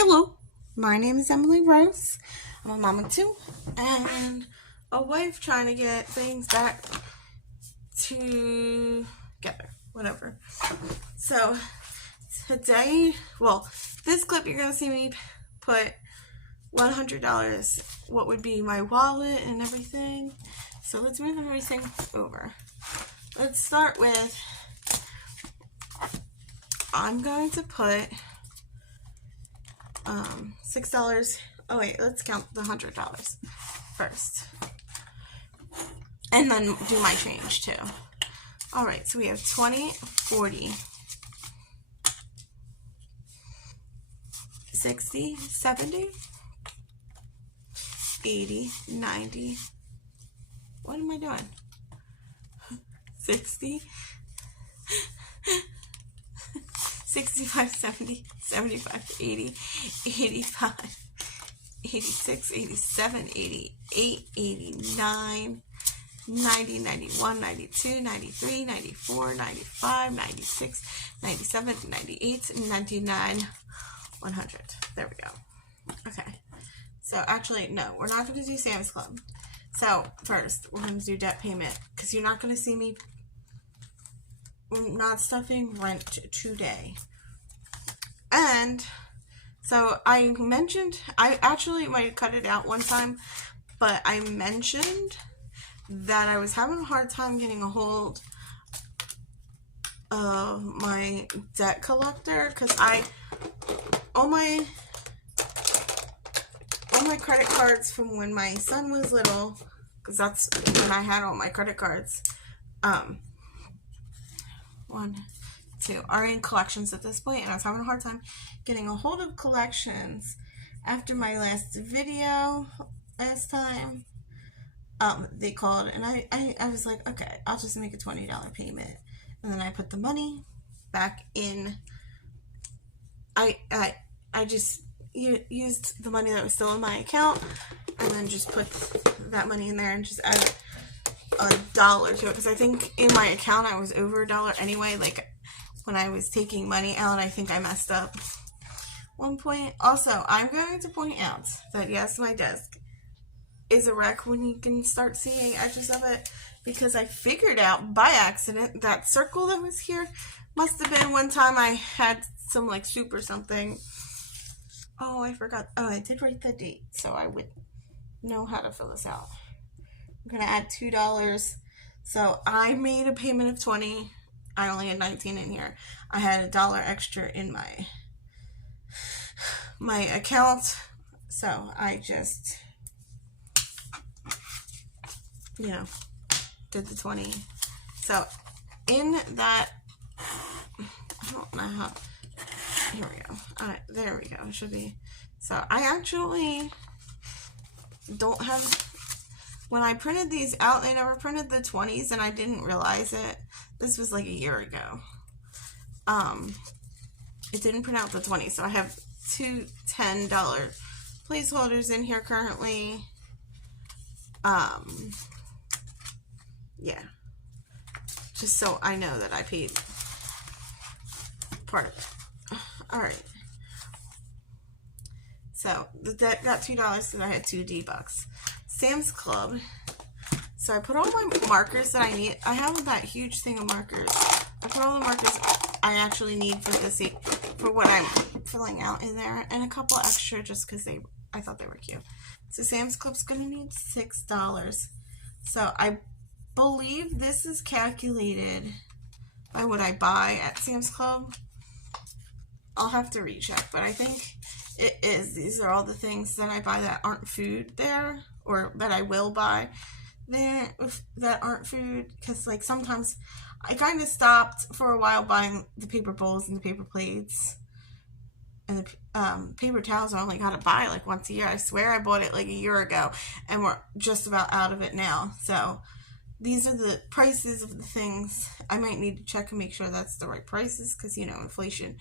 Hello, my name is Emily Rose. I'm a mom of two and a wife trying to get things back together, whatever. So today, this clip you're going to see me put $100, what would be my wallet and everything. So let's move everything over. Let's start with, I'm going to put $6. Oh wait, let's count the $100 first, and then do my change too. All right, so we have 20, 40, 60, 70, 80, 90. What am I doing? 60, 65, 70, 75, 80, 85, 86, 87, 88, 89, 90, 91, 92, 93, 94, 95, 96, 97, 98, 99, 100. There we go. Okay. So actually, no, we're not going to do Sam's Club. So first, we're going to do debt payment because you're not going to see me not stuffing rent today. And so I mentioned, I actually might have cut it out one time, but I mentioned that I was having a hard time getting a hold of my debt collector because all my credit cards from when my son was little, because that's when I had all my credit cards, 1, 2 are in collections at this point, and I was having a hard time getting a hold of collections after my last video last time. They called, and I was like, okay, I'll just make a $20 payment, and then I put the money back in. I just used the money that was still in my account, and then just put that money in there and just added $1 to it, because I think in my account I was over $1 anyway. Like when I was taking money out, I think I messed up one point. Also, I'm going to point out that yes, my desk is a wreck when you can start seeing edges of it, because I figured out by accident that circle that was here must have been one time I had some like soup or something. Oh, I forgot. Oh, I did write the date, so I would know how to fill this out. I'm going to add $2. So I made a payment of $20. I only had $19 in here. I had $1 extra in my account. So I just, did the 20. So in that, I don't know how, here we go. All right, there we go. It should be. So I actually don't have, when I printed these out, they never printed the 20s, and I didn't realize it. This was like a year ago. It didn't print out the 20s, so I have two $10 placeholders in here currently. Yeah. Just so I know that I paid part of it. All right. So the debt got $2 because I had 2 D-Bucks. Sam's Club. So I put all my markers that I need. I have that huge thing of markers. I put all the markers I actually need for what I'm filling out in there, and a couple extra just because I thought they were cute. So Sam's Club's gonna need $6. So I believe this is calculated by what I buy at Sam's Club. I'll have to recheck, but I think it is. These are all the things that I buy that aren't food there, or that I will buy there that aren't food, because like sometimes I kind of stopped for a while buying the paper bowls and the paper plates and the paper towels. I only got to buy like once a year. I swear I bought it like a year ago, and we're just about out of it now. So these are the prices of the things. I might need to check and make sure that's the right prices, because inflation.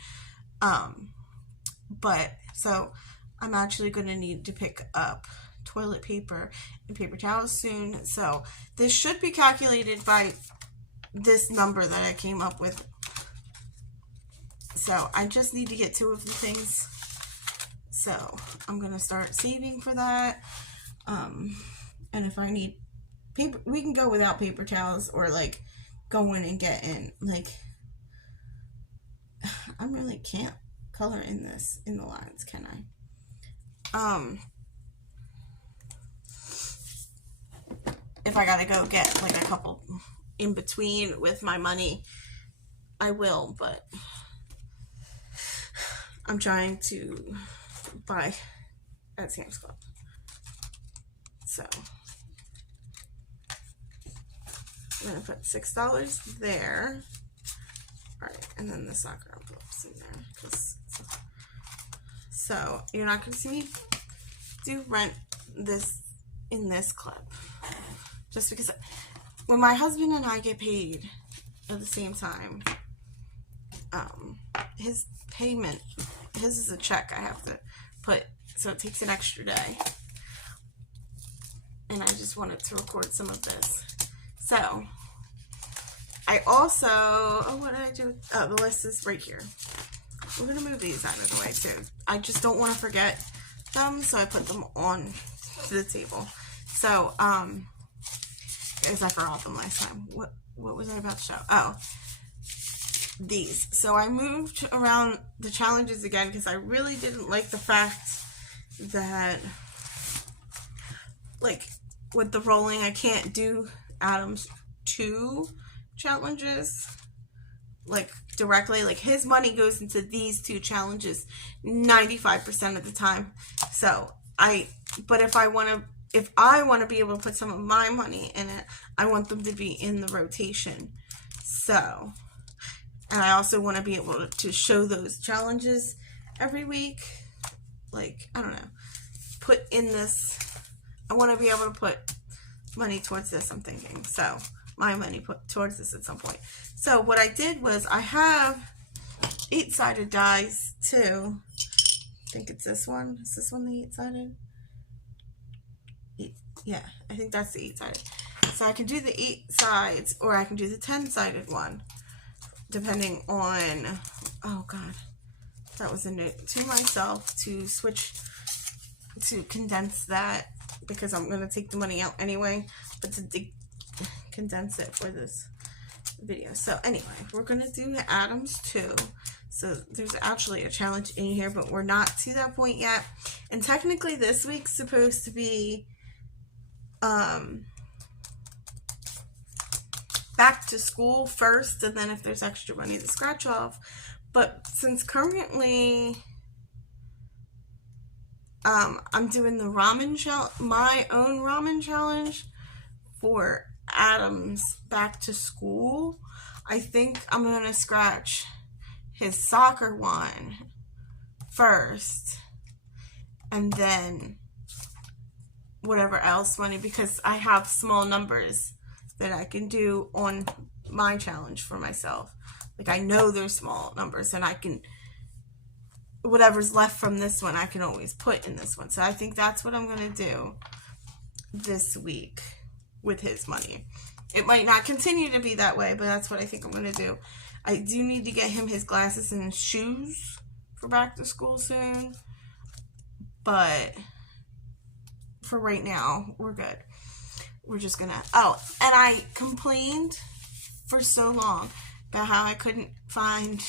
But so I'm actually going to need to pick up toilet paper and paper towels soon. So this should be calculated by this number that I came up with. So I just need to get 2 of the things So I'm gonna start saving for that. And if I need paper, we can go without paper towels, or like go in and get in. Like, I really can't color in this in the lines, can I? If I gotta go get like a couple in between with my money, I will, but I'm trying to buy at Sam's Club. So I'm gonna put $6 there. All right, and then the soccer envelopes in there. So you're not gonna see me do rent this in this clip, just because when my husband and I get paid at the same time, his payment, his is a check I have to put, so it takes an extra day. And I just wanted to record some of this. So I also, what did I do? Oh, the list is right here. We're gonna move these out of the way too. I just don't want to forget them, so I put them on the table. So, because I forgot them last time. What was I about to show? Oh, these. So I moved around the challenges again because I really didn't like the fact that, like, with the rolling, I can't do Adam's 2 challenges like directly. Like, his money goes into these 2 challenges 95% of the time. So but if I want to be able to put some of my money in it, I want them to be in the rotation. So, and I also want to be able to show those challenges every week. Like, I don't know, put in this, I want to be able to put money towards this, I'm thinking. So my money put towards this at some point. So what I did was, I have 8-sided dies too. I think it's this one. Is this one the 8-sided? Yeah, I think that's the 8-sided. So I can do the 8 sides, or I can do the 10-sided one, depending on, oh God, that was a note to myself to switch, to condense that, because I'm going to take the money out anyway, but to condense it for this video. So anyway, we're going to do Adams 2. So there's actually a challenge in here, but we're not to that point yet. And technically this week's supposed to be back to school first, and then if there's extra money to scratch off. But since currently I'm doing the ramen challenge, my own ramen challenge for Adam's back to school, I think I'm gonna scratch his soccer one first, and then whatever else money, because I have small numbers that I can do on my challenge for myself. Like, I know they're small numbers, and I can, whatever's left from this one, I can always put in this one. So I think that's what I'm going to do this week with his money. It might not continue to be that way, but that's what I think I'm going to do. I do need to get him his glasses and his shoes for back to school soon, but for right now, we're good. We're just gonna, oh, and I complained for so long about how I couldn't find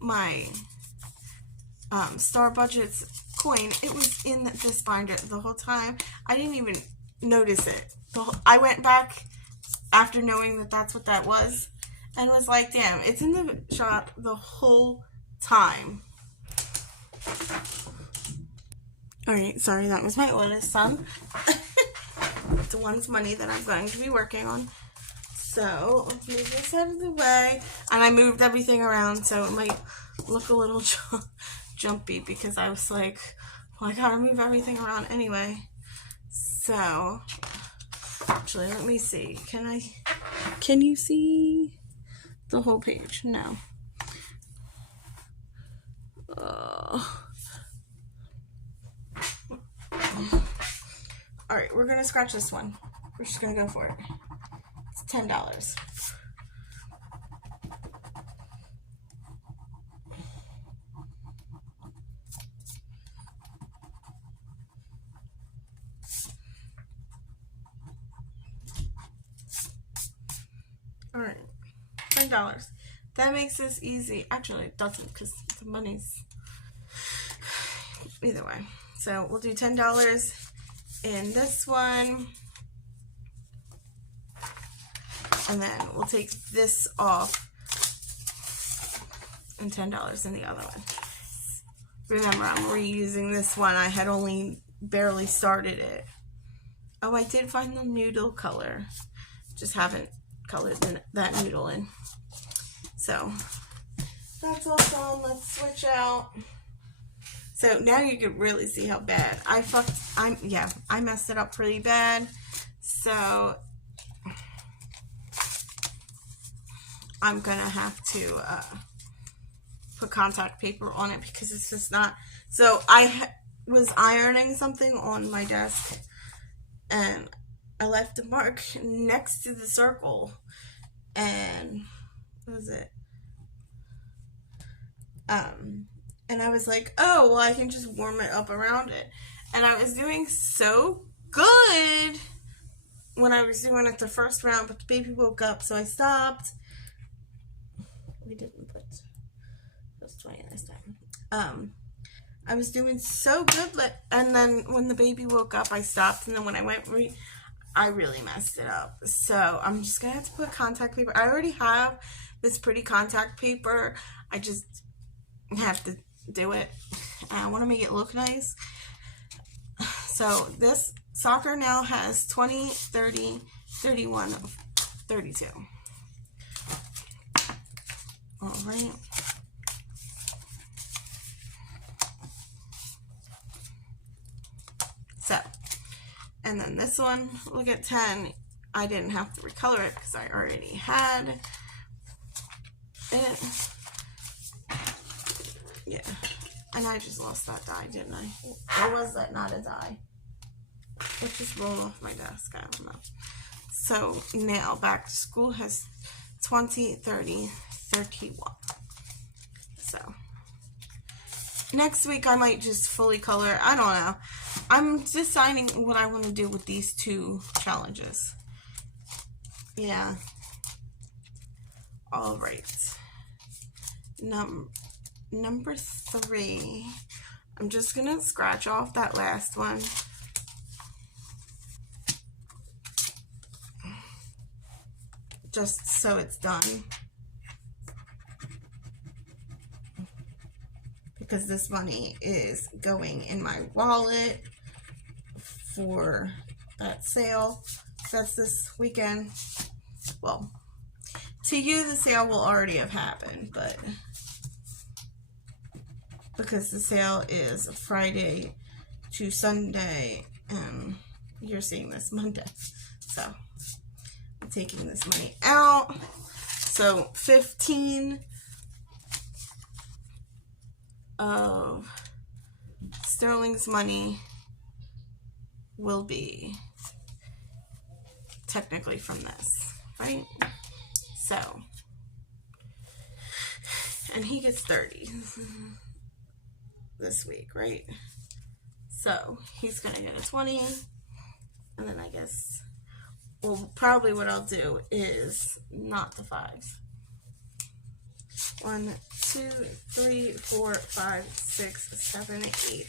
my Star Budgets coin. It was in this binder the whole time. I didn't even notice it. I went back after knowing that that's what that was, and was like, damn, it's in the shop the whole time. Alright, sorry, that was my oldest son. The one's money that I'm going to be working on. So, let's move this out of the way. And I moved everything around, so it might look a little jumpy, because I was like, well, I gotta move everything around anyway. So, actually, let me see. Can you see the whole page? No. Alright, we're gonna scratch this one. We're just gonna go for it. It's $10. Alright, $10. That makes this easy. Actually, it doesn't because the money's either way. So we'll do $10 in this one. And then we'll take this off and $10 in the other one. Remember, I'm reusing this one. I had only barely started it. Oh, I did find the noodle color. Just haven't colored that noodle in. So that's all done. Let's switch out. So now you can really see how bad I messed it up pretty bad. So I'm gonna have to put contact paper on it because it's just not. So I was ironing something on my desk and I left a mark next to the circle, and what was it? And I was like, oh, well, I can just warm it up around it. And I was doing so good when I was doing it the first round, but the baby woke up, so I stopped. We didn't put those 20 this time. I was doing so good, and then when the baby woke up, I stopped, and then when I went I really messed it up. So I'm just gonna have to put contact paper. I already have this pretty contact paper. I just have to do it. I want to make it look nice. So this soccer now has 20, 30, 31, 32. All right. So, and then this one, look at 10. I didn't have to recolor it because I already had it. Yeah. And I just lost that die, didn't I? Or was that not a die? It just rolled off my desk. I don't know. So now back to school has 20, 30, 31. So next week I might just fully color. I don't know. I'm deciding what I want to do with these two challenges. Yeah. All right. Number 3. I'm just gonna scratch off that last one. Just so it's done. Because this money is going in my wallet for that sale. That's this weekend. Well, to you the sale will already have happened, but because the sale is Friday to Sunday and you're seeing this Monday. So I'm taking this money out. So 15 of Sterling's money will be technically from this, right? So, and he gets 30 this week, right? So he's gonna get a 20, and then I guess, well, probably what I'll do is not the 5s. 1, 2, 3, 4, 5, 6, 7, 8,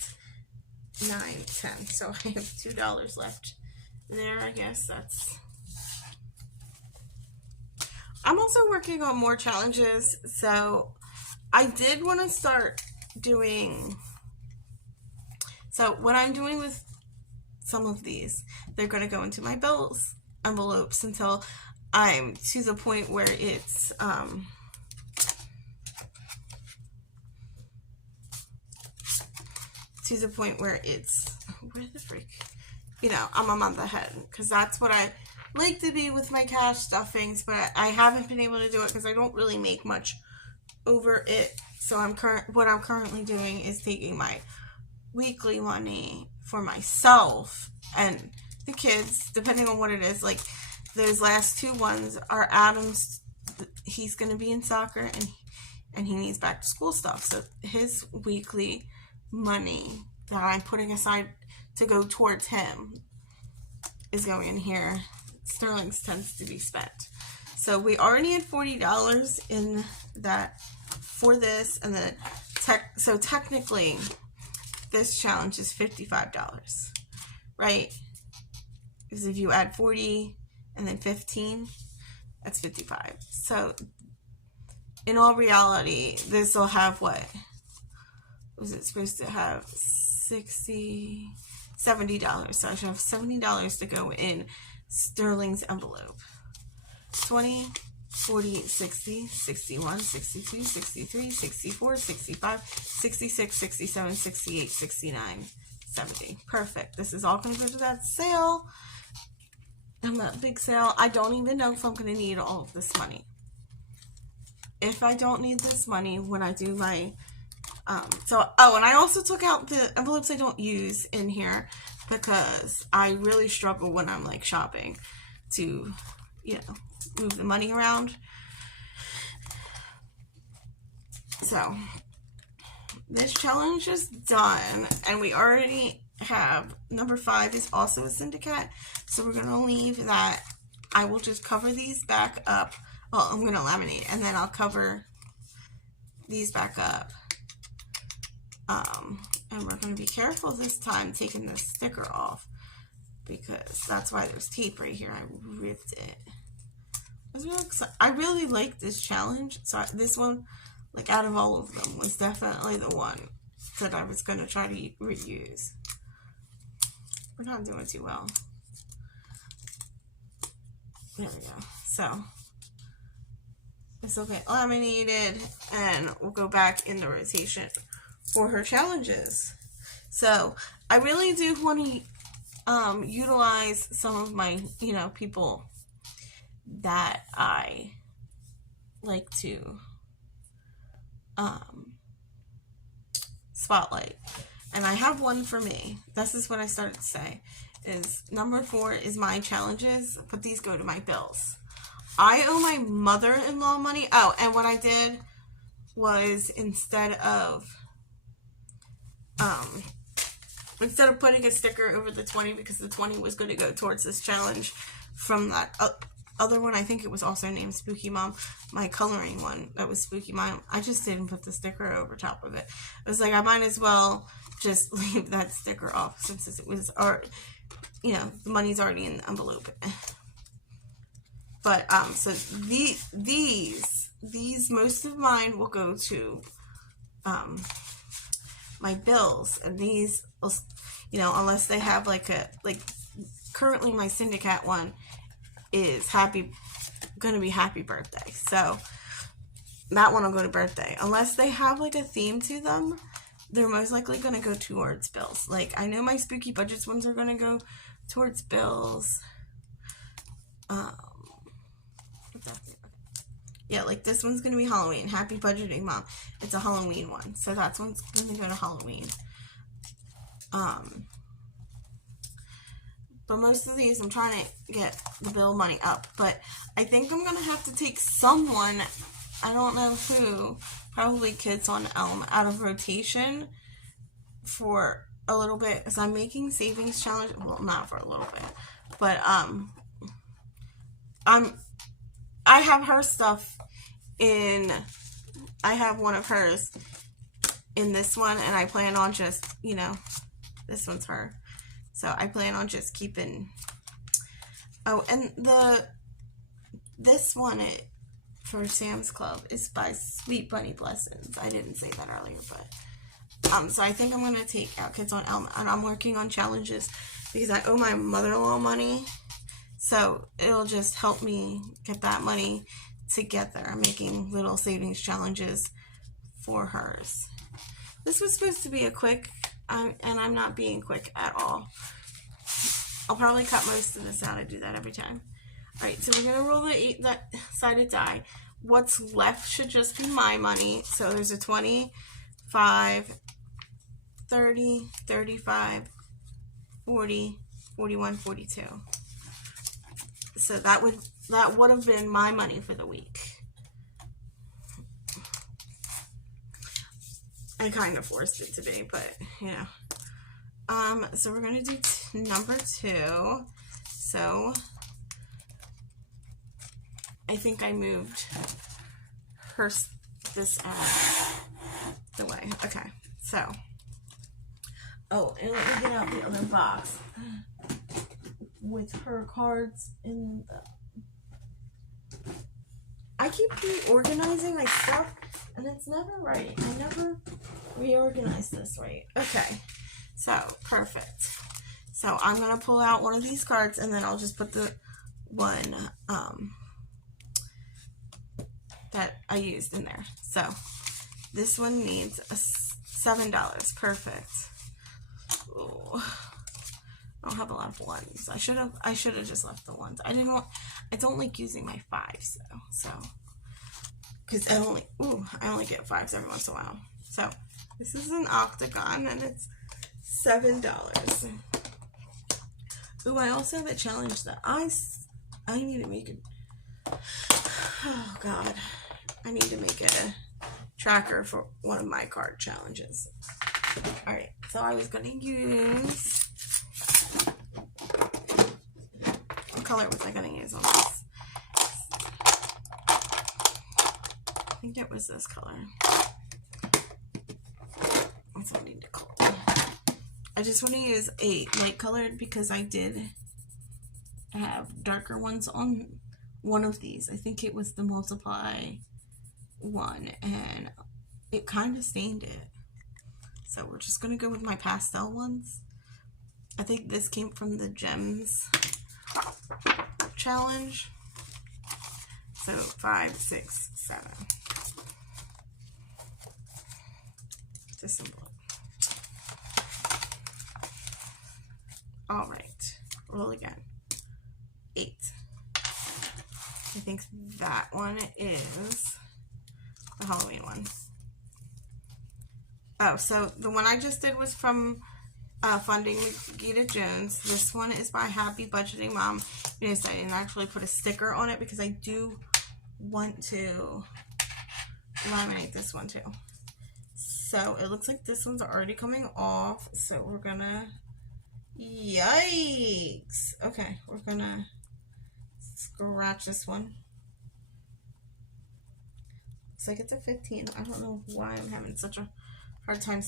9, 10. So I have $2 left there. I guess that's. I'm also working on more challenges, so I did want to start doing. So what I'm doing with some of these, they're going to go into my bills envelopes until I'm to the point where it's where the freak, I'm a month ahead, because that's what I like to be with my cash stuffings, but I haven't been able to do it because I don't really make much over it. So what I'm currently doing is taking my weekly money for myself and the kids, depending on what it is. Like those last 2 ones are Adam's. He's going to be in soccer and he needs back to school stuff. So his weekly money that I'm putting aside to go towards him is going in here. Sterling's tends to be spent. So we already had $40 in that for this, and then so technically this challenge is $55, right? Because if you add 40 and then 15, that's 55. So in all reality, this will have what? Was it supposed to have $70? So I should have $70 to go in Sterling's envelope. 20, 40, 60, 61, 62, 63, 64, 65, 66, 67, 68, 69, 70. Perfect. This is all going to go to that sale. And that big sale. I don't even know if I'm going to need all of this money. If I don't need this money when I do my and I also took out the envelopes I don't use in here because I really struggle when I'm like shopping to, you know, move the money around. So this challenge is done, and we already have number 5 is also a syndicate, so we're going to leave that. I will just cover these back up. Well, I'm going to laminate, and then I'll cover these back up. And we're going to be careful this time taking the sticker off, because that's why there's tape right here. I ripped it. I really like this challenge. So this one, like out of all of them, was definitely the one that I was going to try to reuse. We're not doing too well. There we go. So this will get laminated, and we'll go back in the rotation for her challenges. So I really do want to utilize some of my, you know, people that I like to spotlight. And I have one for me. This is what I started to say. Is number 4 is my challenges, but these go to my bills. I owe my mother-in-law money. Oh, and what I did was instead of putting a sticker over the 20, because the 20 was going to go towards this challenge from that other one, I think it was also named Spooky Mom, my coloring one that was Spooky Mom, I just didn't put the sticker over top of it. I was like, I might as well just leave that sticker off, since it was, or you know, the money's already in the envelope. But so these most of mine will go to my bills, and these, you know, unless they have like currently my syndicate one is gonna be happy birthday, so that one will go to birthday. Unless they have like a theme to them, they're most likely gonna go towards bills. Like I know my spooky budgets ones are gonna go towards bills. Yeah, like this one's gonna be Halloween. Happy budgeting, Mom. It's a Halloween one, so that one's gonna go to Halloween. But most of these, I'm trying to get the bill money up. But I think I'm gonna have to take someone, I don't know who, probably Kids on Elm, out of rotation for a little bit, because I'm making savings challenge. Well, not for a little bit, but I have her stuff in, I have one of hers in this one, and I plan on just, you know, this one's her. So I plan on just keeping, oh, and this one for Sam's Club is by Sweet Bunny Blessings. I didn't say that earlier, but, so I think I'm going to take out Kids on Elm, and I'm working on challenges because I owe my mother-in-law money. So it'll just help me get that money together. I'm making little savings challenges for hers. This was supposed to be a quick, and I'm not being quick at all. I'll probably cut most of this out. I do that every time. Alright, so we're going to roll that sided die. What's left should just be my money. So there's a 20, 5, 30, 35, 40, 41, 42. So that would have been my money for the week. I kind of forced it to be, but you know. So we're gonna do number 2. So I think I moved this the way. Okay, so. Oh, and let me get out the other box with her cards in the... I keep reorganizing my stuff, and it's never right. I never reorganize this right. Okay, so perfect. So I'm going to pull out one of these cards, and then I'll just put the one that I used in there. So this one needs $7. Perfect. Ooh. I don't have a lot of ones. I should have just left the ones. I don't like using my fives though. So because I only get fives every once in a while. So this is an octagon and it's $7. Ooh, I also have a challenge that I need to make it. Oh God, I need to make a tracker for one of my card challenges. All right, so I was going to use, what color was I going to use on this? I think it was this color. That's what I need to call it. I just want to use a light colored because I did have darker ones on one of these. I think it was the multiply one, and it kind of stained it. So we're just going to go with my pastel ones. I think this came from the Gems challenge. So 5, 6, 7. Disassemble it. All right. Roll again. 8. I think that one is the Halloween one. Oh, so the one I just did was from Funding Gita Jones. This one is by Happy Budgeting Mom. Notice I didn't actually put a sticker on it because I do want to laminate this one too. So it looks like this one's already coming off. So we're gonna, yikes. Okay, we're gonna scratch this one. Looks like it's a 15. I don't know why I'm having such a hard time.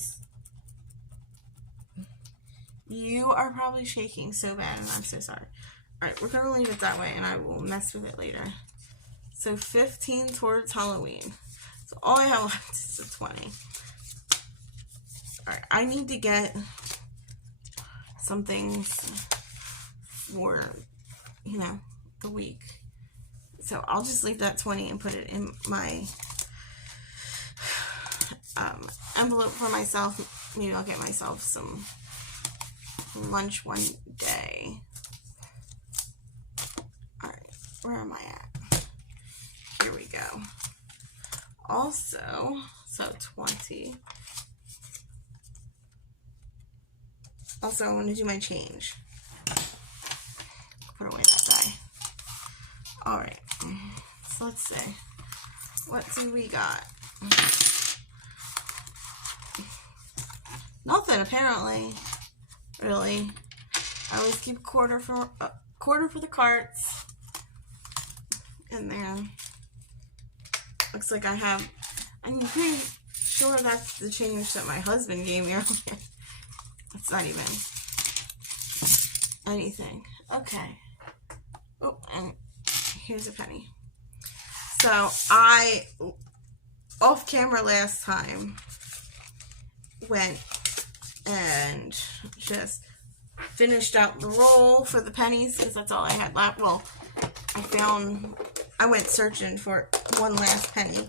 You are probably shaking so bad, and I'm so sorry. Alright, we're gonna leave it that way, and I will mess with it later. So 15 towards Halloween. So all I have left is a 20. Alright, I need to get some things for, you know, the week. So I'll just leave that 20 and put it in my envelope for myself. Maybe I'll get myself some lunch one day. Alright, where am I at? Here we go. Also, so 20. Also, I want to do my change. Put away that die. Alright, so let's see. What do we got? Nothing, apparently. Really. I always keep a quarter for the carts. And then looks like I'm pretty sure that's the change that my husband gave me earlier. It's not even anything. Okay. Oh, and here's a penny. So I, off camera last time, went and just finished out the roll for the pennies because that's all I had left. Well, I went searching for one last penny.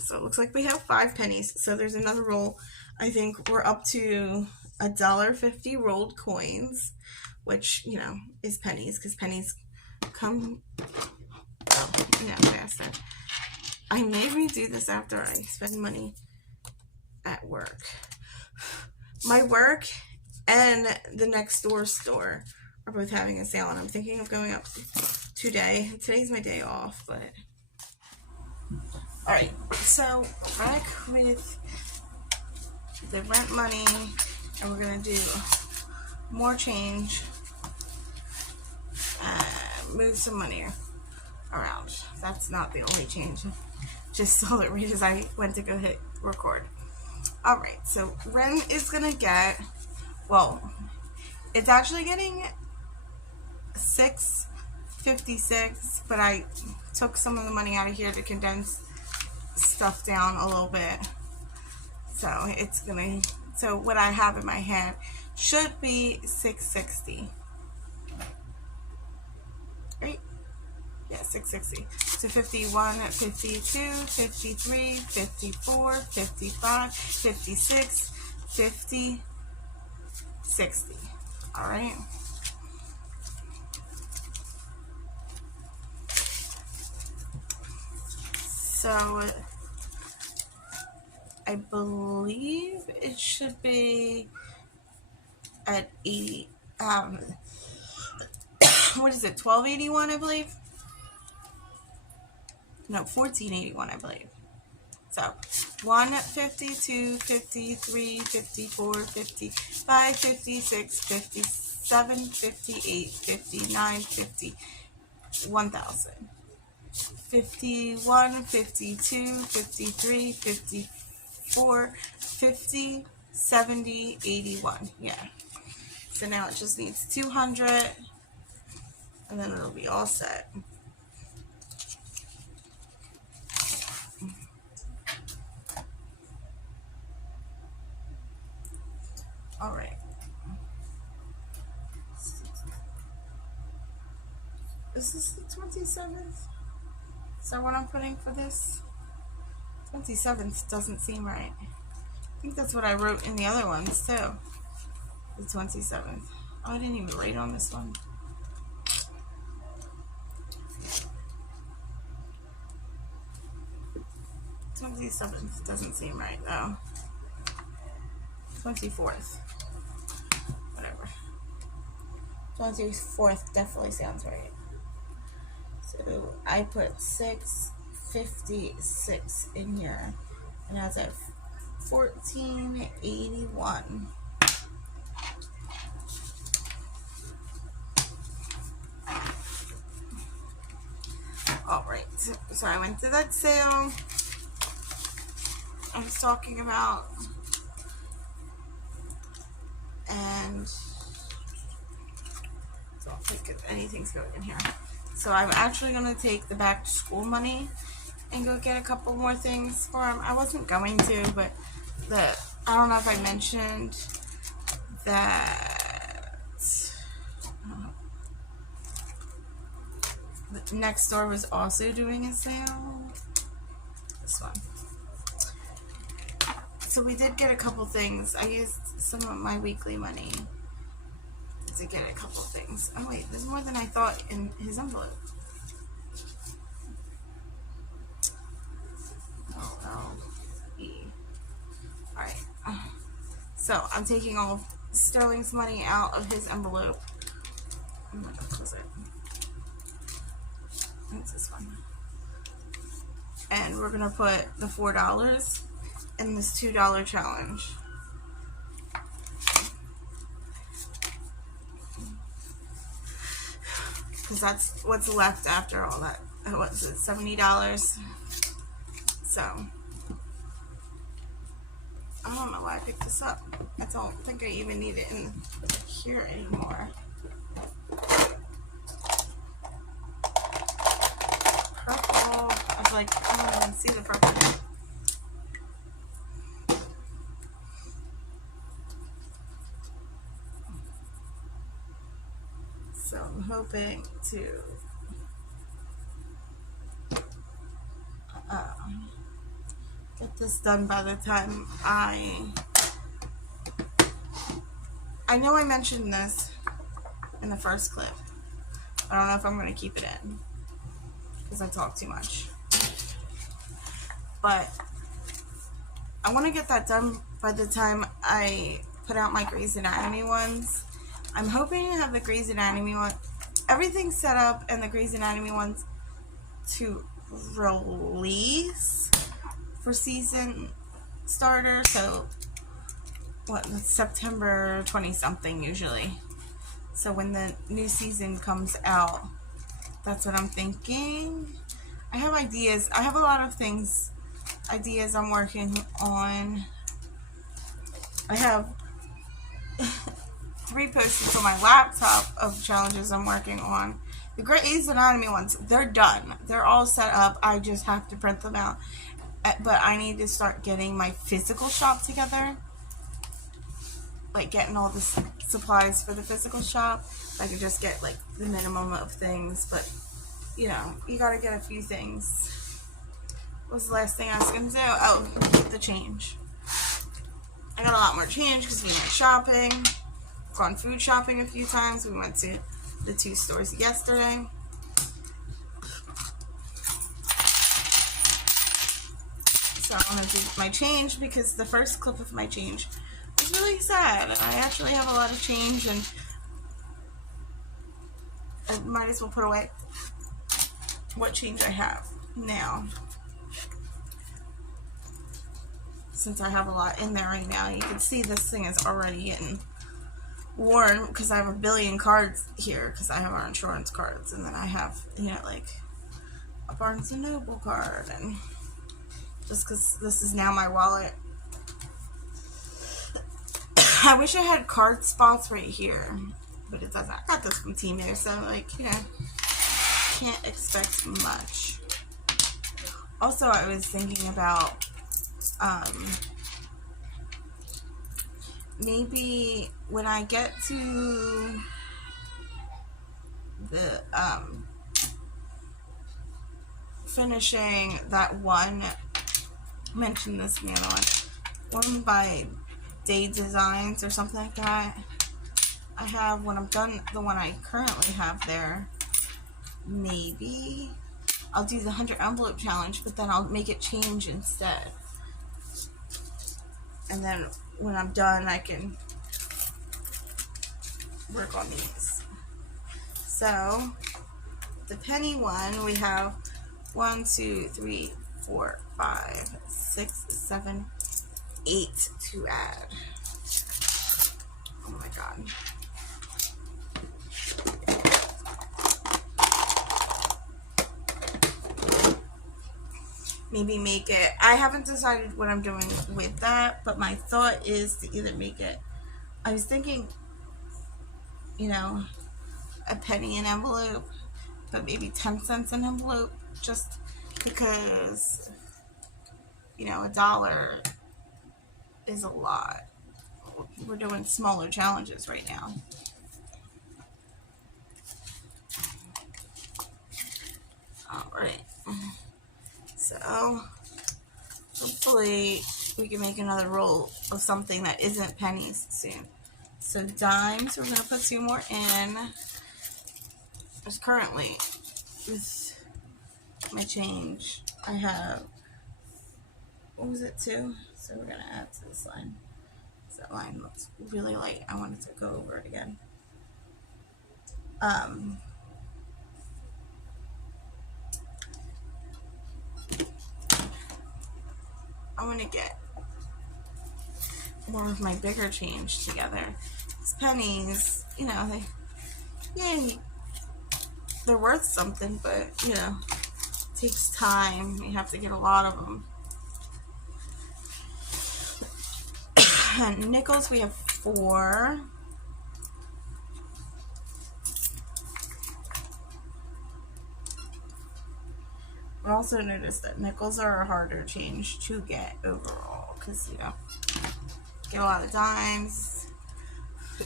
So it looks like we have 5 pennies. So there's another roll. I think we're up to $1.50 rolled coins, which, you know, is pennies because pennies come, faster. I may redo this after I spend money at work. My work and the next door store are both having a sale, and I'm thinking of going up today. Today's my day off, but alright, so back with the rent money, and we're gonna do more change. move some money around. That's not the only change. Just saw it right as I went to go hit record. Alright, so Ren is gonna get, well, it's actually getting $6.56, but I took some of the money out of here to condense stuff down a little bit. So it's gonna, so what I have in my head should be $6.60. Right? Yeah, $6.60. So 51, 52, 53, 54, 55, 56, 50, 60. All right. So I believe it should be at 80. What is it? 1281, I believe. No, 1481, I believe. So 1, 52, 53, 54, 55, 56, 57, 58, 59, 50, 1000. 51, 52, 53, 54, 50, 70, 81. Yeah. So now it just needs 200, and then it'll be all set. All right. This is the 27th. Is that what I'm putting for this? 27th doesn't seem right. I think that's what I wrote in the other ones too. The 27th. Oh, I didn't even write on this one. 27th doesn't seem right though. 24th. Whatever. 24th definitely sounds right. So I put 656 in here, and that's at 1481. All right, so I went to that sale I was talking about, and I don't think anything's going in here. So I'm actually going to take the back to school money and go get a couple more things for him. I wasn't going to, but I don't know if I mentioned that the next store was also doing a sale. This one. So we did get a couple things. I used some of my weekly money to get a couple things. Oh wait, there's more than I thought in his envelope. Alright. So I'm taking all of Sterling's money out of his envelope. I'm gonna close it. What's this one? And we're gonna put the $4 in this $2 challenge. Because that's what's left after all that. What's it, $70? So, I don't know why I picked this up. I don't think I even need it in here anymore. Purple. I was like, I don't even see the purple. So I'm hoping to get this done by the time I know I mentioned this in the first clip. I don't know if I'm going to keep it in because I talk too much. But I want to get that done by the time I put out my Grey's Anatomy ones. I'm hoping to have the Grey's Anatomy one, everything set up, and the Grey's Anatomy ones to release for season starter. So, what, that's September 20 something usually. So when the new season comes out, That's what I'm thinking. I have ideas. I have a lot of ideas I'm working on. I have 3 post-its on my laptop of challenges I'm working on. The Grey's Anatomy ones, they're done. They're all set up. I just have to print them out. But I need to start getting my physical shop together. Like getting all the supplies for the physical shop. I can just get like the minimum of things. But, you know, you gotta get a few things. What was the last thing I was gonna do? Oh, get the change. I got a lot more change because we went shopping. Gone food shopping a few times. We went to the 2 stores yesterday. So I'm going to do my change because the first clip of my change was really sad. And I actually have a lot of change and I might as well put away what change I have now. Since I have a lot in there right now, you can see this thing is already getting worn because I have a billion cards here because I have our insurance cards, and then I have, you know, like a Barnes & Noble card, and just because this is now my wallet. I wish I had card spots right here, but it doesn't. I got this from Teal, so like, you know, can't expect much. Also, I was thinking about maybe when I get to the finishing that one, mention this in the other one by Day Designs or something like that. I have, when I'm done the one I currently have there, maybe I'll do the 100 envelope challenge, but then I'll make it change instead. And then when I'm done, I can work on these. So the penny one, we have 1, 2, 3, 4, 5, 6, 7, 8 to add. Oh my god. Maybe make it, I haven't decided what I'm doing with that, but my thought is to either make it, I was thinking, you know, a penny an envelope, but maybe 10 cents an envelope, just because, you know, $1 is a lot. We're doing smaller challenges right now. Alright. So, hopefully we can make another roll of something that isn't pennies soon. So dimes, we're going to put 2 more in. There's currently, with my change, I have, what was it, 2? So we're going to add to this line. So that line looks really light. I wanted to go over it again. I want to get more of my bigger change together. These pennies, you know, they're worth something, but, you know, it takes time. You have to get a lot of them. And nickels, we have 4. I also noticed that nickels are a harder change to get overall because, you know, get a lot of dimes.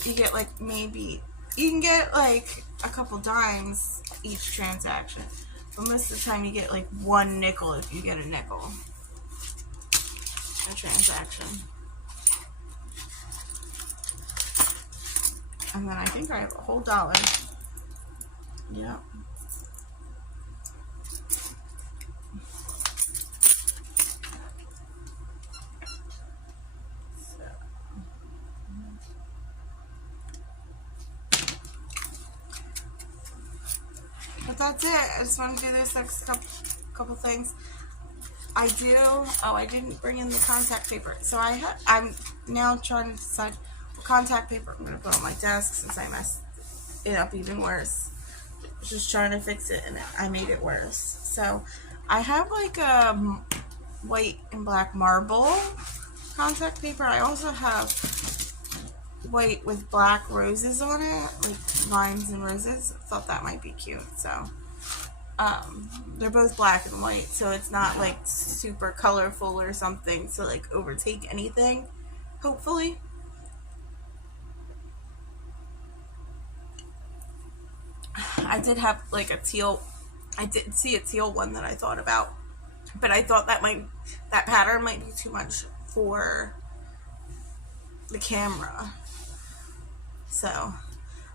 You get like maybe, you can get like a couple dimes each transaction, but most of the time you get like 1 nickel if you get a nickel a transaction. And then I think I have a whole $1. Yep. That's it. I just want to do this next couple things. I didn't bring in the contact paper. So I'm now trying to decide what contact paper I'm going to put on my desk since I messed it up even worse. just trying to fix it, and I made it worse. So I have like a white and black marble contact paper. I also have white with black roses on it, like vines and roses. I thought that might be cute. So they're both black and white, so it's not like super colorful or something to like overtake anything, hopefully. I did have like a teal, I did see a teal one that I thought about, but I thought that pattern might be too much for the camera. So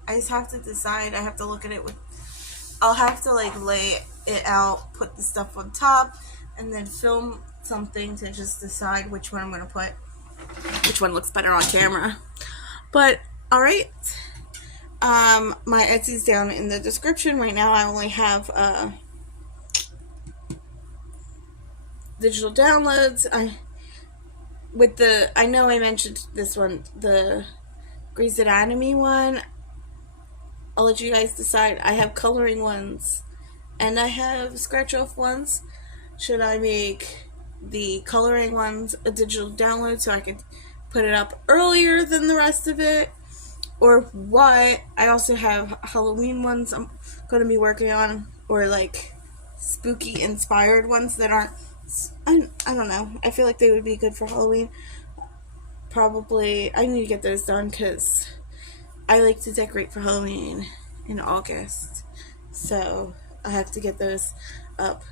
I just have to decide. I have to look at it with, I'll have to like lay it out, put the stuff on top, and then film something to just decide which one I'm going to put, which one looks better on camera. But alright, my Etsy's down in the description. Right now I only have digital downloads. I know I mentioned this one, the Grey's Anatomy one. I'll let you guys decide. I have coloring ones and I have scratch off ones. Should I make the coloring ones a digital download so I can put it up earlier than the rest of it, or what? I also have Halloween ones I'm going to be working on, or like spooky inspired ones that aren't, I don't know, I feel like they would be good for Halloween. Probably I need to get those done because I like to decorate for Halloween in August, so I have to get those up.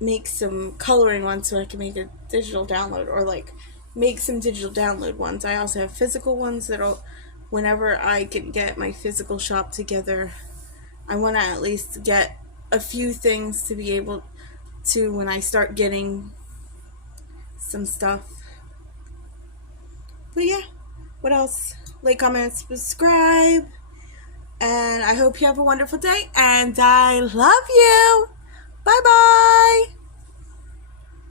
Make some coloring ones so I can make a digital download, or like make some digital download ones. I also have physical ones that'll, whenever I can get my physical shop together, I want to at least get a few things to be able to, when I start getting some stuff. But yeah, what else? Like, comment, subscribe, and I hope you have a wonderful day, and I love you. Bye bye.